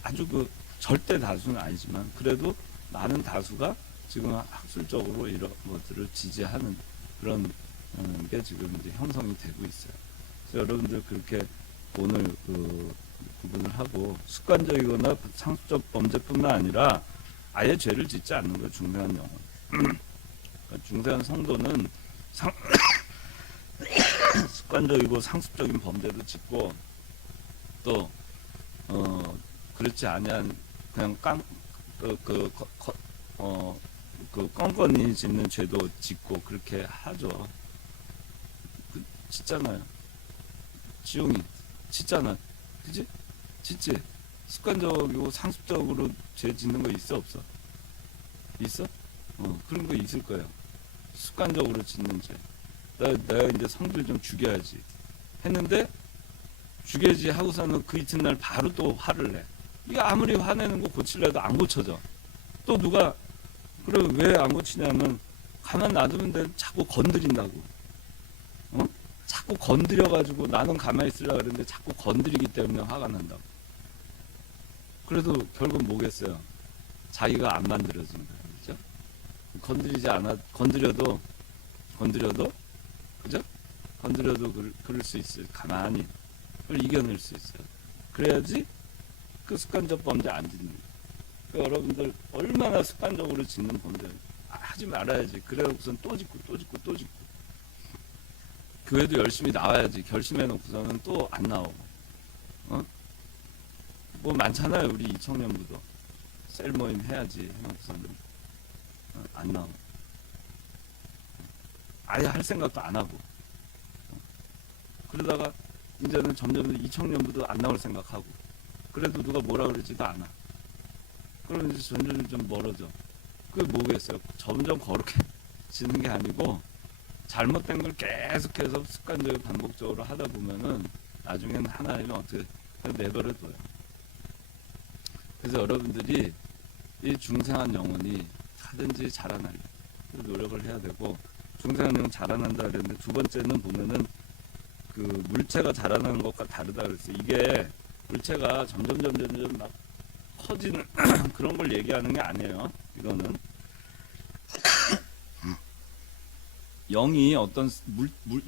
아주 절대 다수는 아니지만 그래도 많은 다수가 지금 학술적으로 이런 것들을 지지하는 그런 게 지금 이제 형성이 되고 있어요. 그래서 여러분들 그렇게 오늘 구분을 하고 습관적이거나 상습적 범죄뿐만 아니라 아예 죄를 짓지 않는 거예요. 중세한 영혼. 그러니까 중세한 성도는 습관적이고 상습적인 범죄도 짓고 또 그렇지 아니한 그냥 껌껌이 짓는 죄도 짓고 그렇게 하죠. 짓잖아요. 지용이 짓잖아. 그지? 짓지? 습관적이고 상습적으로 죄 짓는 거 있어 없어? 있어? 그런 거 있을 거예요. 습관적으로 짓는 죄. 내가 이제 성들 좀 죽여야지 했는데 죽여야지 하고서는 그 이튿날 바로 또 화를 내. 이게 아무리 화내는 거 고치려도 안 고쳐져. 또 누가 그래 왜 안 고치냐면 가만 놔두면 돼. 자꾸 건드린다고. 자꾸 건드려가지고 나는 가만히 있으려고 그랬는데 자꾸 건드리기 때문에 화가 난다고. 그래도 결국 뭐겠어요? 자기가 안 만들어지는 거예요. 그죠? 건드리지 않아, 건드려도, 그죠? 건드려도 그럴 수 있어요. 가만히. 그걸 이겨낼 수 있어요. 그래야지 습관적 범죄 안 짓는 거예요. 여러분들 얼마나 습관적으로 짓는 범죄 하지 말아야지. 그래 우선 또 짓고. 교회도 열심히 나와야지. 결심해놓고서는 또 안 나오고. 뭐 많잖아요. 우리 이 청년부도 셀 모임 해야지 해놓고서는 안 나오고. 아예 할 생각도 안 하고. 그러다가 이제는 점점 이 청년부도 안 나올 생각하고. 그래도 누가 뭐라 그러지도 않아. 그럼 이제 점점 좀 멀어져. 그게 뭐겠어요? 점점 거룩해지는 게 아니고 잘못된 걸 계속해서 습관적으로 반복적으로 하다 보면은 나중에는 하나님이 어떻게 내버려둬요. 그래서 여러분들이 이 중생한 영혼이 하든지 자라나려 노력을 해야 되고, 중생한 영혼 자라난다 그랬는데 두 번째는 보면은 물체가 자라나는 것과 다르다 그랬어요. 이게 물체가 점점 막 커지는 그런 걸 얘기하는 게 아니에요. 이거는 영이 어떤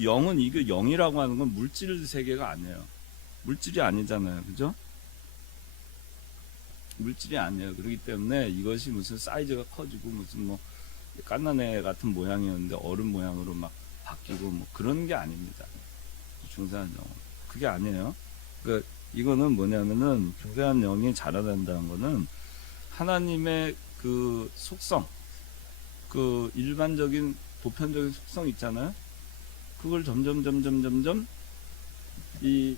영은 이게 영이라고 하는 건 물질 세계가 아니에요. 물질이 아니잖아요. 그죠? 물질이 아니에요. 그렇기 때문에 이것이 무슨 사이즈가 커지고 무슨 뭐 갓난애 같은 모양이었는데 어른 모양으로 막 바뀌고 뭐 그런 게 아닙니다. 중세한 영은 그게 아니에요. 그러니까 이거는 뭐냐면은 중세한 영이 자라난다는 거는 하나님의 그 속성, 그 일반적인 보편적인 속성 있잖아요. 그걸 점점 이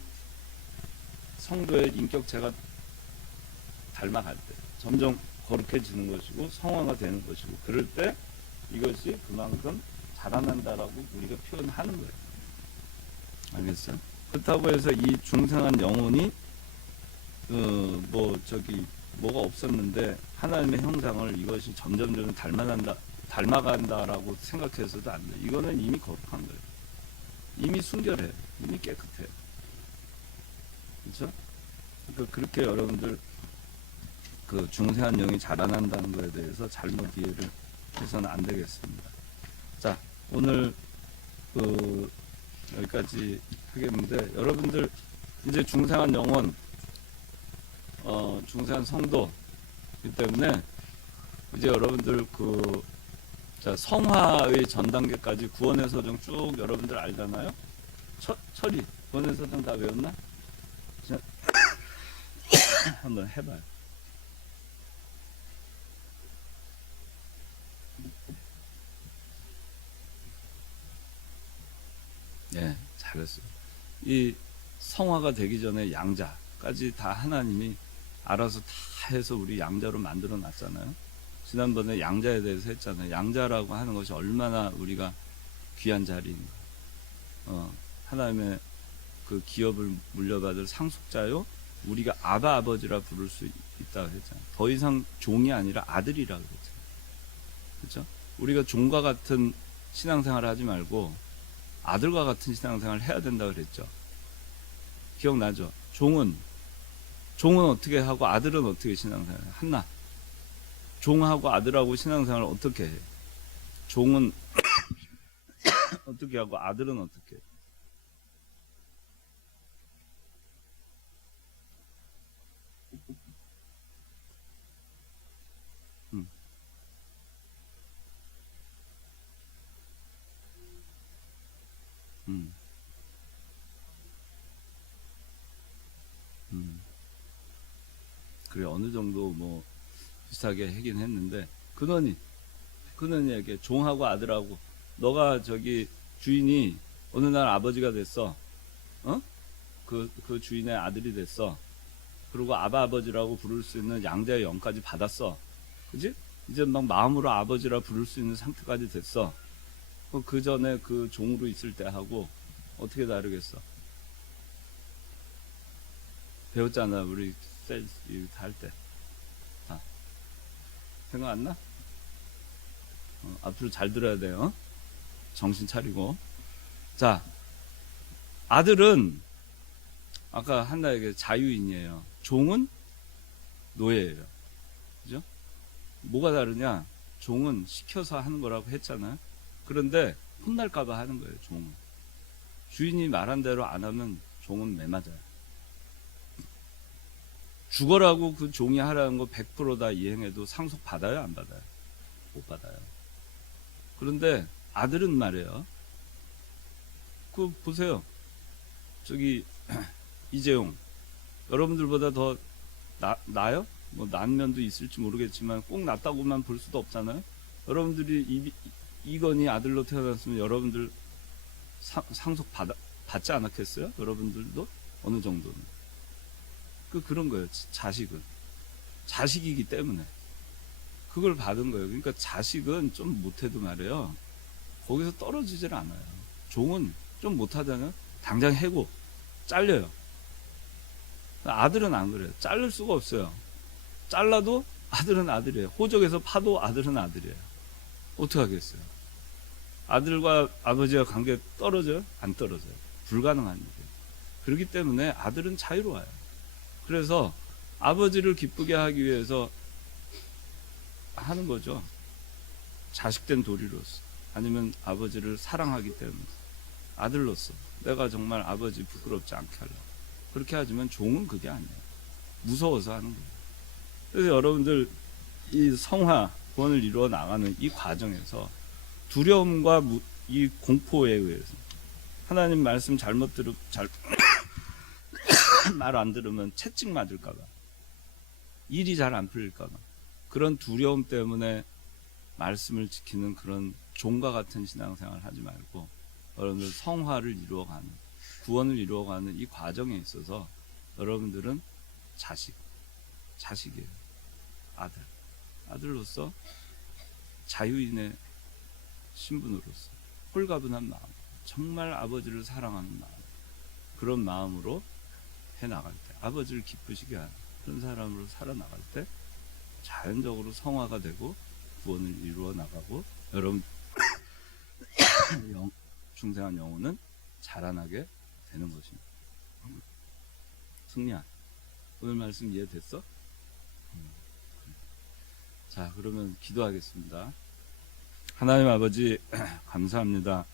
성도의 인격체가 닮아갈 때 점점 거룩해지는 것이고 성화가 되는 것이고, 그럴 때 이것이 그만큼 자라난다라고 우리가 표현하는 거예요. 알겠어요? 그렇다고 해서 이 중생한 영혼이 뭐가 없었는데 하나님의 형상을 이것이 점점 닮아간다라고 생각해서도 안 돼. 이거는 이미 거룩한 거예요. 이미 순결해. 이미 깨끗해. 그렇죠? 그러니까 그렇게 여러분들 중세한 영이 자라난다는 것에 대해서 잘못 이해를 해서는 안 되겠습니다. 자, 오늘 여기까지 하겠는데, 여러분들 이제 중생한 영혼, 중생한 성도이기 때문에 이제 여러분들 자, 성화의 전 단계까지 구원의 서정 쭉 여러분들 알잖아요. 철이 구원의 서정 다 외웠나? 자, 한번 해봐요. 네, 잘했어요. 이 성화가 되기 전에 양자까지 다 하나님이 알아서 다 해서 우리 양자로 만들어 놨잖아요. 지난번에 양자에 대해서 했잖아요. 양자라고 하는 것이 얼마나 우리가 귀한 자리인가. 하나님의 그 기업을 물려받을 상속자요. 우리가 아바 아버지라 부를 수 있다고 했잖아요. 더 이상 종이 아니라 아들이라고 그랬잖아요. 그렇죠? 우리가 종과 같은 신앙생활을 하지 말고 아들과 같은 신앙생활을 해야 된다고 그랬죠. 기억나죠? 종은 어떻게 하고 아들은 어떻게 신앙생활을 해? 한나. 종하고 아들하고 신앙생활을 어떻게 해? 종은 어떻게 하고 아들은 어떻게 해? 음. 음. 그래, 어느 정도 뭐 비슷하게 하긴 했는데, 근원이에게 종하고 아들하고, 너가 저기 주인이 어느 날 아버지가 됐어. 그 주인의 아들이 됐어. 그리고 아바 아버지라고 부를 수 있는 양자의 영까지 받았어. 그지? 이제 막 마음으로 아버지라 부를 수 있는 상태까지 됐어. 그 전에 그 종으로 있을 때 하고 어떻게 다르겠어? 배웠잖아, 우리 셀 할 때. 다. 생각 안 나? 앞으로 잘 들어야 돼요. 정신 차리고. 자, 아들은 아까 한나에게 자유인이에요. 종은 노예예요. 그죠? 뭐가 다르냐? 종은 시켜서 하는 거라고 했잖아요. 그런데 혼날까봐 하는 거예요, 종은. 주인이 말한 대로 안 하면 종은 매맞아요. 죽어라고 그 종이 하라는 거 100% 이행해도 상속 받아요, 안 받아요? 못 받아요. 그런데 아들은 말이에요. 보세요. 저기 이재용 여러분들보다 더 나요? 뭐 난 면도 있을지 모르겠지만 꼭 낫다고만 볼 수도 없잖아요. 여러분들이 이건희 아들로 태어났으면 여러분들 상속 받지 않았겠어요? 여러분들도 어느 정도는. 그런 거예요. 자식은 자식이기 때문에 그걸 받은 거예요. 그러니까 자식은 좀 못해도 말이에요. 거기서 떨어지질 않아요. 종은 좀 못하잖아요. 당장 해고 잘려요. 아들은 안 그래요. 자를 수가 없어요. 잘라도 아들은 아들이에요. 호적에서 파도 아들은 아들이에요. 어떻게 하겠어요? 아들과 아버지와 관계 떨어져요? 안 떨어져요. 불가능한 일이에요. 그렇기 때문에 아들은 자유로워요. 그래서 아버지를 기쁘게 하기 위해서 하는 거죠. 자식된 도리로서. 아니면 아버지를 사랑하기 때문에. 아들로서. 내가 정말 아버지 부끄럽지 않게 하려고. 그렇게 하지만 종은 그게 아니에요. 무서워서 하는 거예요. 그래서 여러분들 이 성화, 구원을 이루어 나가는 이 과정에서 두려움과 이 공포에 의해서 하나님 말씀 잘못 말 안 들으면 채찍 맞을까봐, 일이 잘 안 풀릴까봐, 그런 두려움 때문에 말씀을 지키는 그런 종과 같은 신앙생활을 하지 말고 여러분들 성화를 이루어가는, 구원을 이루어가는 이 과정에 있어서 여러분들은 자식이에요. 아들로서 자유인의 신분으로서 홀가분한 마음, 정말 아버지를 사랑하는 마음, 그런 마음으로 해나갈 때, 아버지를 기쁘시게 하는 그런 사람으로 살아나갈 때 자연적으로 성화가 되고 구원을 이루어 나가고 여러분 중생한 영혼은 자라나게 되는 것입니다. 승리야, 오늘 말씀 이해됐어? 자, 그러면 기도하겠습니다. 하나님 아버지, 감사합니다.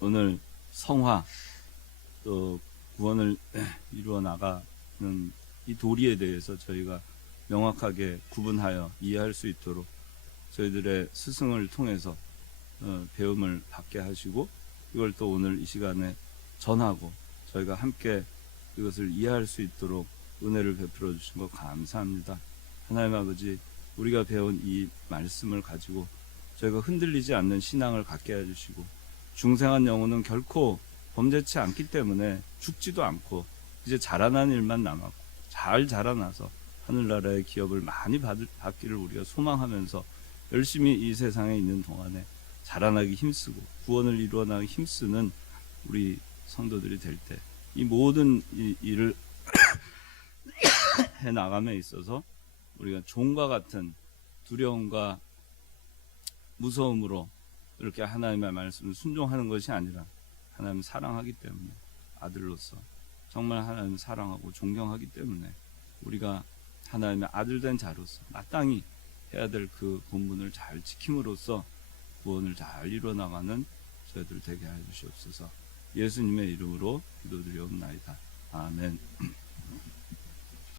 오늘 성화, 또 구원을 이루어 나가는 이 도리에 대해서 저희가 명확하게 구분하여 이해할 수 있도록 저희들의 스승을 통해서 배움을 받게 하시고, 이걸 또 오늘 이 시간에 전하고 저희가 함께 이것을 이해할 수 있도록 은혜를 베풀어 주신 것 감사합니다. 하나님 아버지, 우리가 배운 이 말씀을 가지고 저희가 흔들리지 않는 신앙을 갖게 해주시고, 중생한 영혼은 결코 범죄치 않기 때문에 죽지도 않고 이제 자라난 일만 남았고, 잘 자라나서 하늘나라의 기업을 많이 받기를 우리가 소망하면서 열심히 이 세상에 있는 동안에 자라나기 힘쓰고 구원을 이루어 나가기 힘쓰는 우리 성도들이 될 때, 이 모든 일을 해 나감에 있어서 우리가 종과 같은 두려움과 무서움으로 이렇게 하나님의 말씀을 순종하는 것이 아니라, 하나님 사랑하기 때문에, 아들로서 정말 하나님 사랑하고 존경하기 때문에 우리가 하나님의 아들된 자로서 마땅히 해야 될 그 본분을 잘 지킴으로써 구원을 잘 이루어 나가는 저희들 되게 해 주시옵소서. 예수님의 이름으로 기도드리옵나이다. 아멘.